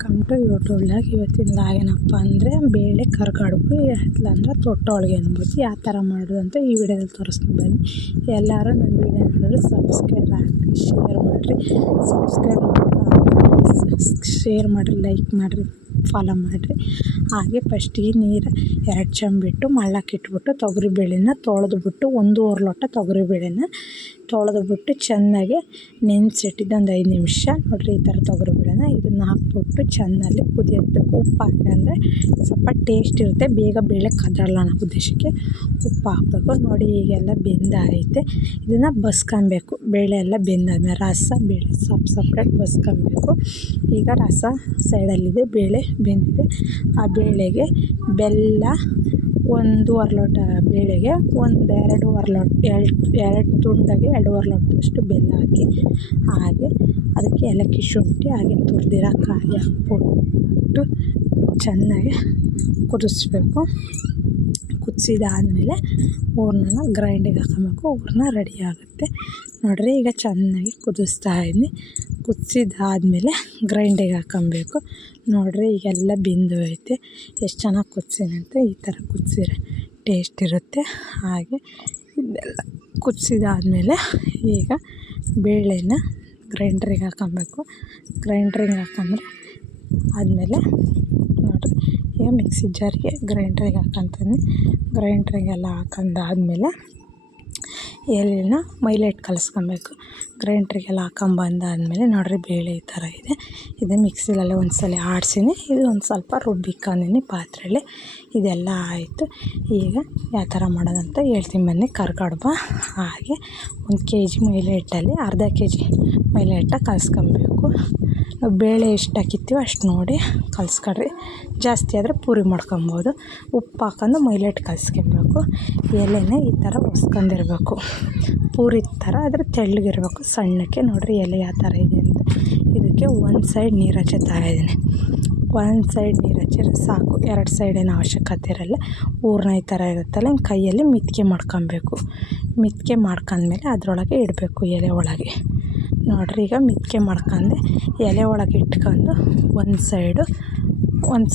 Welcome to YouTube log. ಇವತ್ತಿನ log ಏನಪ್ಪ ಅಂದರೆ ಬೇಳೆ ಕರ್ಗಡ್ಬು ಇಲ್ಲಾಂದ್ರೆ ತೊಟ್ಟೊಳಗೆ ಅನ್ಬೋದು. ಯಾವ ಥರ ಮಾಡೋದು ಅಂತ ಈ ವಿಡಿಯೋದಲ್ಲಿ ತೋರಿಸ್ತೀನಿ ಬನ್ನಿ. ಎಲ್ಲರೂ ನನ್ನ ವಿಡಿಯೋ ನೋಡಿದ್ರೆ ಸಬ್ಸ್ಕ್ರೈಬ್ ಆಗಿರಿ, ಶೇರ್ ಮಾಡಿರಿ, ಶೇರ್ ಮಾಡಿರಿ, ಲೈಕ್ ಮಾಡಿರಿ, ಫಾಲೋ ಮಾಡಿರಿ. ಹಾಗೆ ಫಸ್ಟಿಗೆ ನೀರು 2 ಚಂಬಿಟ್ಟು ಮಳ್ಳಕ್ಕೆ ಇಟ್ಬಿಟ್ಟು ತೊಗರಿಬೇಳೆನ ತೊಳೆದ್ಬಿಟ್ಟು 1.5 ಲೋಟ ತೊಗರಿಬೇಳೆನ ತೊಳೆದ್ಬಿಟ್ಟು ಚೆನ್ನಾಗಿ ನೆನೆಸಿಟ್ಟಿದ್ದು ಒಂದು 5 ನಿಮಿಷ. ನೋಡಿರಿ ಈ ಥರ ತೊಗರಿಬೇಳೆನ ಇದನ್ನು ಹಾಕ್ಬಿಟ್ಟು ಚೆನ್ನಾಗಿ ಕುದಿಯಬೇಕು. ಉಪ್ಪು ಹಾಕಂದರೆ ಸ್ವಲ್ಪ ಟೇಸ್ಟ್ ಇರುತ್ತೆ, ಬೇಗ ಬೇಳೆ ಕದಡಲ್ಲ ಅನ್ನೋ ಉದ್ದೇಶಕ್ಕೆ ಉಪ್ಪು ಹಾಕಬೇಕು. ನೋಡಿ ಈಗೆಲ್ಲ ಬೆಂದಾಗೈತೆ. ಇದನ್ನು ಬಸ್ಕೊಬೇಕು. ಬೇಳೆ ಎಲ್ಲ ಬೆಂದಾದ್ಮೇಲೆ ರಸ ಬೇಳೆ ಸಪ್ರೇಟ್ ಬಸ್ಕೊಬೇಕು. ಈಗ ರಸ ಸೈಡಲ್ಲಿದೆ, ಬೇಳೆ ಬೆಂದಿದೆ. ಆ ಬೇಳೆಗೆ ಬೆಲ್ಲ 1.5 ಲೋಟ ಬೇಳೆಗೆ 2.5 ಲೋಟ 2 ತುಂಡಾಗಿ 2.5 ಲೋಟದಷ್ಟು ಬೆಲ್ಲ ಹಾಕಿ, ಹಾಗೆ ಅದಕ್ಕೆ ಏಲಕ್ಕಿ ಶುಂಠಿ ಹಾಗೆ ತುರಿದಿರೋ ಕಾಯಿ ಹಾಕ್ಬಿಟ್ಟು ಚೆನ್ನಾಗಿ ಕುದಿಸ್ಬೇಕು. ಕುದಿಸಿದಾದಮೇಲೆ ಹೂರ್ಣನ ಗ್ರೈಂಡಿಗೆ ಹಾಕಬೇಕು. ಹೂರ್ಣ ರೆಡಿ ಆಗುತ್ತೆ. ನೋಡಿರಿ ಈಗ ಚೆನ್ನಾಗಿ ಕುದಿಸ್ತಾ ಇದ್ದೀನಿ. ಕುದಿಸಿದಾದ್ಮೇಲೆ ಗ್ರೈಂಡಿಗೆ ಹಾಕೊಬೇಕು. ನೋಡಿರಿ ಈಗೆಲ್ಲ ಬೆಂದು ಐತೆ. ಎಷ್ಟು ಚೆನ್ನಾಗಿ ಕುದಿಸಿದೆ ಅಂತ. ಈ ಥರ ಕುದಿಸಿದ್ರೆ ಟೇಸ್ಟ್ ಇರುತ್ತೆ. ಹಾಗೆ ಇದೆಲ್ಲ ಕುದಿಸಿದಾದ್ಮೇಲೆ ಈಗ ಬೇಳೆನ ಗ್ರೈಂಡ್ರಿಗೆ ಹಾಕೊಬೇಕು. ಗ್ರೈಂಡ್ರಿಗೆ ಹಾಕೊಂಡ್ರೆ ಆದಮೇಲೆ ನೋಡಿರಿ ಈಗ ಮಿಕ್ಸಿ ಜಾರಿಗೆ ಗ್ರೈಂಡ್ರಿಗೆ ಹಾಕೊಂತೀನಿ. ಗ್ರೈಂಡ್ರಿಗೆಲ್ಲ ಹಾಕೊಂಡಾದ್ಮೇಲೆ ಎಲೆನ ಮೈಲಿಟ್ಟು ಕಲಿಸ್ಕೊಬೇಕು. ಗ್ರೈಂಡ್ರಿಗೆಲ್ಲ ಹಾಕೊಂಬಂದಾದ್ಮೇಲೆ ನೋಡಿರಿ ಬೇಳೆ ಈ ಥರ ಇದೆ. ಇದು ಮಿಕ್ಸಿಲಲ್ಲೇ ಒಂದು ಸಲ ಆಡಿಸಿನಿ. ಇದು ಒಂದು ಸ್ವಲ್ಪ ರುಬ್ಬಿಕೊಂಡಿನಿ ಪಾತ್ರೆಯಲ್ಲಿ. ಇದೆಲ್ಲ ಆಯಿತು. ಈಗ ಯಾವ ಥರ ಮಾಡೋದಂತ ಹೇಳ್ತೀನಿ ಬನ್ನಿ. ಕರ್ಗಡ್ಬ ಹಾಗೆ 1 kg ಮೈಲೆ ಹಿಟ್ಟಲ್ಲಿ ಅರ್ಧ kg ಮೈಲೆ ಹಿಟ್ಟ ಕಲಿಸ್ಕೊಬೇಕು. ನಾವು ಬೇಳೆ ಎಷ್ಟು ಹಾಕಿರ್ತೀವೋ ಅಷ್ಟು ನೋಡಿ ಕಲಿಸ್ಕೊಳ್ರಿ. ಜಾಸ್ತಿ ಆದರೆ ಪೂರಿ ಮಾಡ್ಕೊಬೋದು. ಉಪ್ಪು ಹಾಕೊಂಡು ಮೈಲೆ ಹಿಟ್ಟು ಕಲಿಸ್ಕೊಬೇಕು. ಎಲೆನ ಈ ಥರ ಒಸ್ಕೊಂಡಿರ್ಬೇಕು. ಪೂರಿ ಥರ ಆದರೆ ತೆಳ್ಳಗಿರ್ಬೇಕು, ಸಣ್ಣಕ್ಕೆ. ನೋಡಿರಿ ಎಲೆ ಯಾವ ಥರ ಇದೆ ಅಂತ. ಇದಕ್ಕೆ ಒಂದು ಸೈಡ್ ನೀರು ಹಚ್ಚುತ್ತಾ ಇದ್ದೀನಿ. ಒಂದು ಸೈಡ್ ನೀರು ಹಚ್ಚಿದ್ರೆ ಸಾಕು, 2 ಸೈಡೇನು ಅವಶ್ಯಕತೆ ಇರಲ್ಲ. ಹೂರ್ಣ ಈ ಥರ ಇರುತ್ತಲ್ಲ, ಹಿಂಗೆ ಕೈಯಲ್ಲಿ ಮಿತ್ಕೆ ಮಾಡ್ಕೊಬೇಕು. ಮಿತ್ಕೆ ಮಾಡ್ಕೊಂಡ್ಮೇಲೆ ಅದರೊಳಗೆ ಇಡಬೇಕು, ಎಲೆ ಒಳಗೆ. ನೋಡಿರಿ ಈಗ ಮಿತ್ಕೆ ಮಾಡ್ಕೊಂಡೆ ಎಲೆ ಒಳಗೆ ಇಟ್ಕೊಂಡು ಒಂದು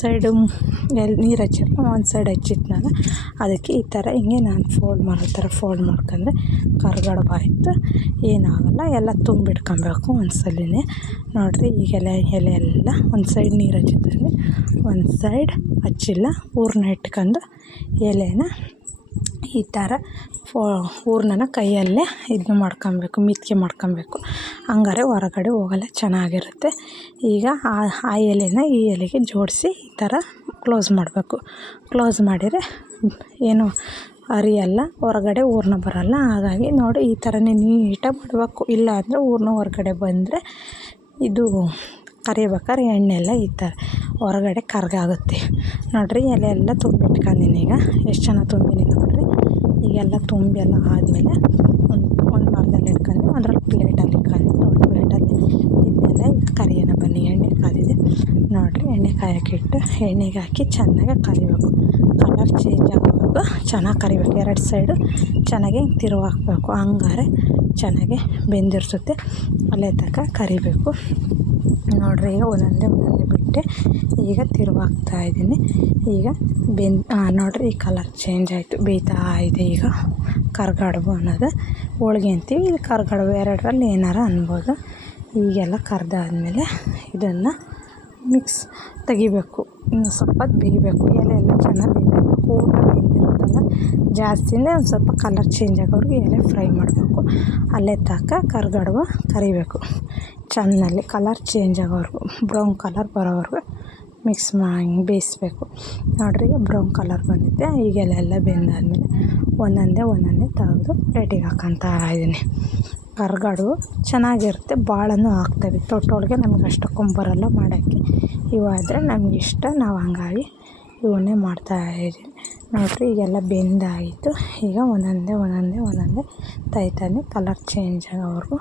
ಸೈಡು ನೀರು ಹಚ್ಚಿರ್ಕ ಒಂದು ಸೈಡ್ ಹಚ್ಚಿಟ್ನಾಗ ಅದಕ್ಕೆ ಈ ಥರ ಹಿಂಗೆ ನಾನು ಫೋಲ್ಡ್ ಮಾಡೋ ಥರ ಫೋಲ್ಡ್ ಮಾಡ್ಕೊಂಡ್ರೆ ಕರ್ಗಡ್ಬ ಆಯಿತು. ಏನಾಗಲ್ಲ. ಎಲ್ಲ ತುಂಬಿಟ್ಕೊಬೇಕು ಒಂದು ಸಲಿನೇ. ನೋಡಿರಿ ಈಗೆಲ್ಲ ಎಲೆ ಎಲ್ಲ ಒಂದು ಸೈಡ್ ನೀರು ಹಚ್ಚಿದ್ದಲ್ಲಿ ಒಂದು ಸೈಡ್ ಹಚ್ಚಿಲ್ಲ. ಹೂರ್ಣ ಇಟ್ಕೊಂಡು ಎಲೆನ ಈ ಥರ ಹೂರ್ಣನ ಕೈಯಲ್ಲೇ ಇದನ್ನ ಮಾಡ್ಕೊಬೇಕು, ಮಿತ್ಕೆ ಮಾಡ್ಕೊಬೇಕು. ಹಂಗಾರೆ ಹೊರಗಡೆ ಹೋಗಲ್ಲ, ಚೆನ್ನಾಗಿರುತ್ತೆ. ಈಗ ಆ ಎಲೆನ ಈ ಎಲೆಗೆ ಜೋಡಿಸಿ ಈ ಥರ ಕ್ಲೋಸ್ ಮಾಡಬೇಕು. ಕ್ಲೋಸ್ ಮಾಡಿದರೆ ಏನು ಅರಿಯಲ್ಲ, ಹೊರಗಡೆ ಹೂರ್ಣ ಬರಲ್ಲ. ಹಾಗಾಗಿ ನೋಡಿ ಈ ಥರನೇ ನೀಟಾಗಿ ಮಾಡಬೇಕು. ಇಲ್ಲ ಅಂದರೆ ಹೂರ್ಣ ಹೊರಗಡೆ ಬಂದರೆ ಇದು ಕರಿಬೇಕಾದ್ರೆ ಎಣ್ಣೆ ಎಲ್ಲ ಈ ಥರ ಹೊರಗಡೆ ಕರ್ಗಾಗುತ್ತೆ. ನೋಡಿರಿ ಎಲೆ ಎಲ್ಲ ತುಂಬಿಟ್ಕೊಂಡಿನಿ. ಈಗ ಎಷ್ಟು ಚೆನ್ನಾಗಿ ತುಂಬಿನಿ ನೋಡಿರಿ. ಈಗೆಲ್ಲ ತುಂಬಿ ಎಲ್ಲ ಆದಮೇಲೆ ಒಂದು ಮರದಲ್ಲಿ ಇಟ್ಕೊಂಡು ಅದ್ರಲ್ಲಿ ಪ್ಲೇಟಲ್ಲಿ ಇಟ್ಕೊಂಡು ಒಂದು ಪ್ಲೇಟಲ್ಲಿ ಇದನ್ನೆಲ್ಲ ಈಗ ಕರಿಯೋಣ ಬನ್ನಿ. ಎಣ್ಣೆ ಕಾದಿದೆ ನೋಡಿರಿ. ಎಣ್ಣೆ ಕಾಯೋಕ್ಕಿಟ್ಟು ಎಣ್ಣೆಗೆ ಹಾಕಿ ಚೆನ್ನಾಗಿ ಕರಿಬೇಕು. ಕಲರ್ ಚೇಂಜ್ ಆಗೋವರೆಗೂ ಚೆನ್ನಾಗಿ ಕರಿಬೇಕು. 2 ಸೈಡು ಚೆನ್ನಾಗಿ ತಿರುವು ಹಾಕಬೇಕು. ಹಂಗಾರೆ ಚೆನ್ನಾಗಿ ಬೆಂದಿರ್ತದೆ. ಅಲ್ಲೇ ತನಕ ಕರಿಬೇಕು. ನೋಡಿರಿ ಈಗ ಒಂದೊಂದೇ ಬಿಟ್ಟೆ ಈಗ ತಿರುವು ಹಾಕ್ತಾಯಿದ್ದೀನಿ. ಈಗ ನೋಡಿರಿ ಈ ಕಲರ್ ಚೇಂಜ್ ಆಯಿತು, ಬೇಯ್ತಾ ಇದೆ. ಈಗ ಕರ್ಗಡ್ಬು ಅನ್ನೋದು ಹೋಳ್ಗೆ ಅಂತೀವಿ, ಇದು ಕರ್ಗಡ್ಬು, 2ರಲ್ಲಿ ಏನಾರ ಅನ್ಬೋದು. ಈಗೆಲ್ಲ ಕರ್ದಾದ್ಮೇಲೆ ಇದನ್ನು ತೆಗಿಬೇಕು. ಇನ್ನು ಸ್ವಲ್ಪ ಬೇಯಬೇಕು. ಎಲೆ ಎಲ್ಲ ಚೆನ್ನಾಗಿ ಬೆಂದಿರಬೇಕು. ಊಟ ಬೆಂದಿರುತ್ತಲ್ಲ ಜಾಸ್ತಿನೇ ಒಂದು ಸ್ವಲ್ಪ ಕಲರ್ ಚೇಂಜ್ ಆಗೋವ್ರಿಗೆ ಎಲೆ ಫ್ರೈ ಮಾಡಬೇಕು. ಅಲ್ಲೇ ತನಕ ಕರ್ಗಡ್ಬು ಕರಿಬೇಕು. ಚೆನ್ನಾಗಿ ಕಲರ್ ಚೇಂಜ್ ಆಗೋವರೆಗೂ, ಬ್ರೌನ್ ಕಲರ್ ಬರೋವರೆಗೂ ಮಿಕ್ಸ್ ಮಾಡಿ ಬೇಯಿಸ್ಬೇಕು. ನೋಡಿರಿ ಈಗ ಬ್ರೌನ್ ಕಲರ್ ಬಂದಿದೆ. ಈಗ ಎಲ್ಲ ಬೆಂದಾದ್ಮೇಲೆ ಒಂದೊಂದೇ ತೆಗೆದು ಪ್ಲೇಟಿಗೆ ಹಾಕೊತಾ ಇದ್ದೀನಿ. ಕರ್ಗಡ್ಬು ಚೆನ್ನಾಗಿರುತ್ತೆ. ಭಾಳನೂ ಹಾಕ್ತೇವೆ. ತೊಟ್ಟೊಳಗೆ ನಮಗೆ ಅಷ್ಟಕ್ಕೊಂದು ಬರೋಲ್ಲ ಮಾಡೋಕ್ಕೆ. ಇವಾದರೆ ನಮ್ಗೆ ಇಷ್ಟ, ನಾವು ಹಂಗಾಗಿ ಇವನ್ನೇ ಮಾಡ್ತಾಯಿದ್ದೀನಿ. ನೋಡಿರಿ ಈಗೆಲ್ಲ ಬೆಂದಾಯಿತು. ಈಗ ಒಂದೊಂದೇ ತೈತಾನೆ ಕಲರ್ ಚೇಂಜ್ ಆಗೋವರೆಗೂ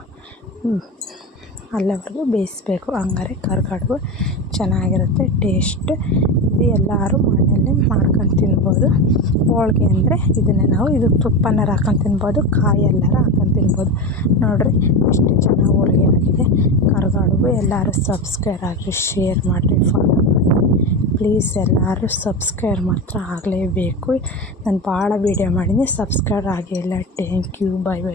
ಅಲ್ಲಿವರೆಗೂ ಬೇಯಿಸ್ಬೇಕು. ಹಂಗಾರೆ ಕರ್ಗಡ್ಬು ಚೆನ್ನಾಗಿರುತ್ತೆ ಟೇಸ್ಟ್. ಇದು ಎಲ್ಲರೂ ಮನೆಯಲ್ಲೇ ಮಾಡ್ಕೊಂಡು ತಿನ್ಬೋದು. ಹೋಳ್ಗೆ ಅಂದರೆ ಇದನ್ನೇ ನಾವು ಇದಕ್ಕೆ ತುಪ್ಪನಾರ ಹಾಕೊಂಡು ತಿನ್ಬೋದು, ಕಾಯಿ ಎಲ್ಲಾರ ಹಾಕೊಂಡು ತಿನ್ಬೋದು. ನೋಡಿರಿ ಎಷ್ಟು ಚೆನ್ನಾಗಿ ಹೋಳಿಗೆ ಆಗಿದೆ ಕರ್ಗಡ್ಬು. ಎಲ್ಲರೂ ಸಬ್ಸ್ಕ್ರೈಬ್ ಆಗಿರಿ, ಶೇರ್ ಮಾಡಿರಿ, ಫಾಲೋ ಮಾಡಿ ಪ್ಲೀಸ್. ಎಲ್ಲರೂ ಸಬ್ಸ್ಕ್ರೈಬ್ ಮಾತ್ರ ಆಗಲೇಬೇಕು. ನಾನು ಭಾಳ ವೀಡಿಯೋ ಮಾಡೀನಿ, ಸಬ್ಸ್ಕ್ರೈಬ್ ಆಗಿಲ್ಲ. Thank you, bye by.